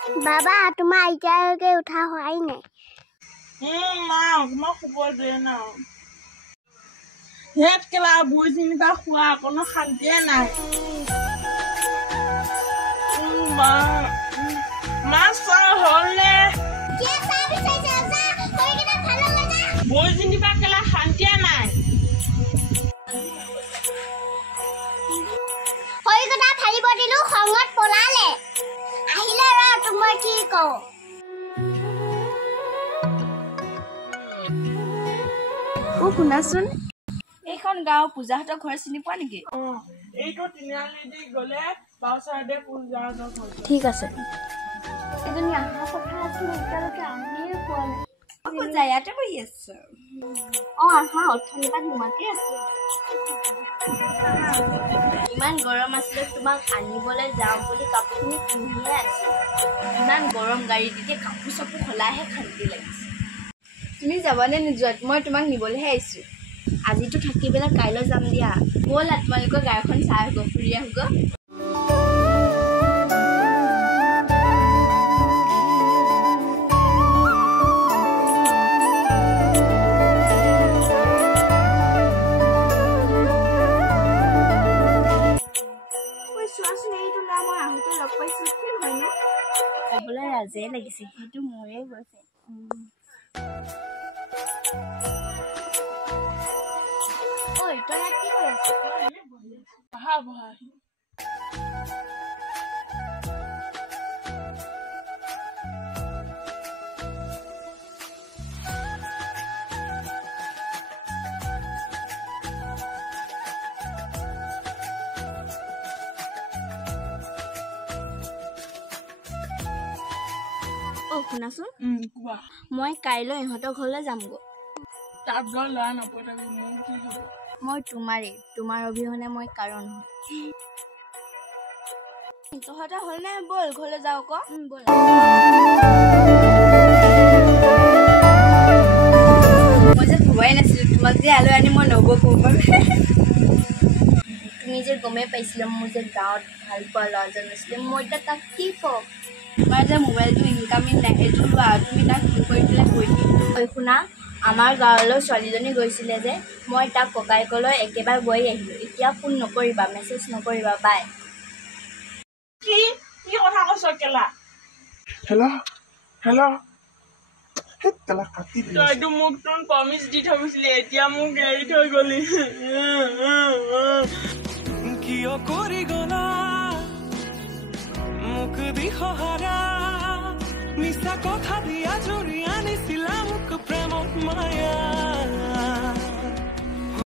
বাবা তোমাৰ এতিয়ালৈকে উঠা হোৱাই নাই। মা মই শুব দিয়ে না হেত কেলা বুঢ়ী যেনিবা খোৱা অকণো শান্তিয়ে নাই। মা চোৱা হ'লনে বুঢ়ী যেনিবা কেলা শান্তিয়ে নাই। খৰিকটা ফালিব দিলো খঙত পলালে। আহিলে ৰ তোমাৰ কি কওঁ। শুনাচোন এইখন গাঁও পূজাহঁতৰ ঘৰ চিনি পোৱা নেকি? এইটো তিনিআলি দি গ'লে বাওঁচাইডে পূজাহঁতৰ ঘৰ। ঠিক আছে। এজনী অহা কথা আছিল এতিয়ালৈকে আহিয়ে পোৱা নাই। পূজা ইয়াতে বহি আছো। আহা অথনিৰ পৰা তোমাকে আছো। ইমান গৰম আছিলে তোমাক আনিবলৈ যাওঁ বুলি কাপোৰখিনি পিন্ধিয়ে আছিলো। ইমান গৰম গাড়ীত এতিয়া কাপোৰ চাপোৰ সলাইহে শান্তি লাগিছে। তুমি যাবানে নোযোৱা? মই তোমাক নিবলৈহে আহিছোঁ। আজিতো থাকি পেলাই কাইলৈ যাম দিয়া। ব'লা তোমালোকৰ গাড়ীখন চাই আহোঁ, ফুৰি আহোঁ। চোৱাচোন এইটো ল'ৰা মই আহোঁতে লগ পাইছোঁ কি হয়নো? ক'বলৈ লাজে লাগিছে, সেইটো মোৰে গৈছে। ঐ তই ইয়াত কি কৰি আছ? বহা বহা শুনাচোন কোৱা। মই কাইলৈ ইহঁতৰ ঘৰলৈ যামগৈ। তাত গৈ ল'ৰা নপঠাবি, মোৰ কি হ'ব? মই তোমাৰ অবিহনে মই কাৰণ হয়। তহঁতৰ হ'ল নে? ব'ল ঘৰলৈ যাওঁ আকৌ। ব'ল। মই যে ভবাই নাছিলো তোমাক যে আলৈ আনি মই নব ক'ব পাৰো। তুমি যে গমেই পাইছিলা মোৰ যে গাঁৱত ভাল পোৱা ল'ৰাজন আছিলে। মই এতিয়া তাক কি কওঁ? তোমাৰ যে মোবাইলটো ইনকামিং নাই, এইটো লোৱা, তুমি তাক ফোন কৰি পেলাই কৈ দিয়া। শুনা, আমাৰ গাঁৱলৈ ছোৱালীজনী গৈছিলে যে, মই তাক ককায়েকলৈ একেবাৰে গৈ আহিলোঁ। এতিয়া ফোন নকৰিবা, মেছেজ নকৰিবা, বাই। কি কথা কৈছ কেলা? হেল্ল' তইতো মোক তোৰ প্ৰমিছ দি থৈছিলি, এতিয়া মোক এৰি থৈ গলি। কিয় কৰি গলা মোক দিশহাৰা, মিছা কথা দিয়া জুৰি আনিছিলা মোক প্ৰেমত মায়া।